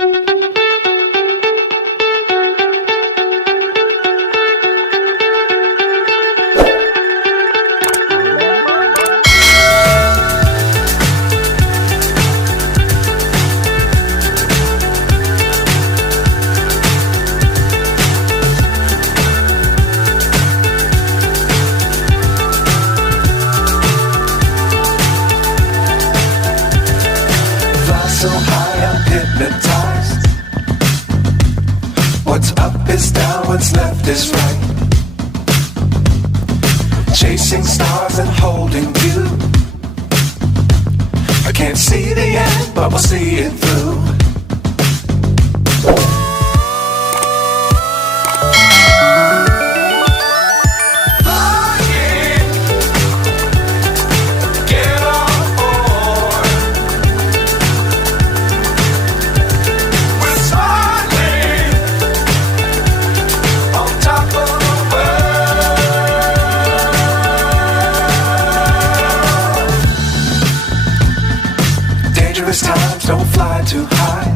So high I'm hypnotized. What's up is down, what's left is right. Chasing stars and holding you. I can't see the end, but we'll see it through. Times don't fly too high.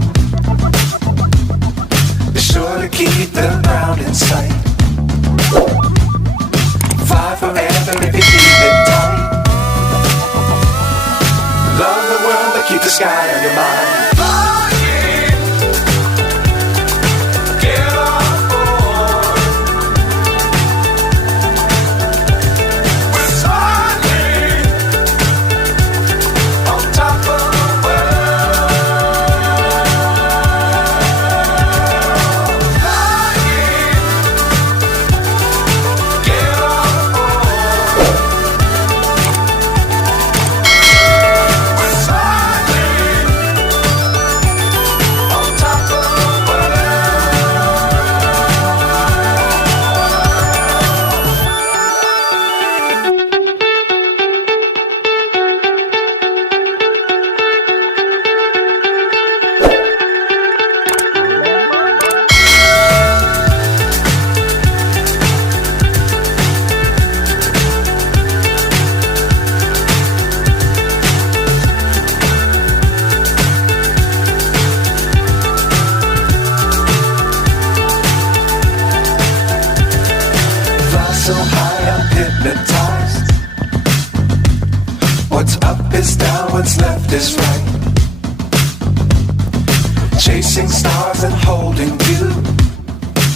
Be sure to keep the ground in sight. Fly forever if you keep it tight. Love the world but keep the sky on your mind. So high I'm hypnotized. What's up is down, what's left is right. Chasing stars and holding you.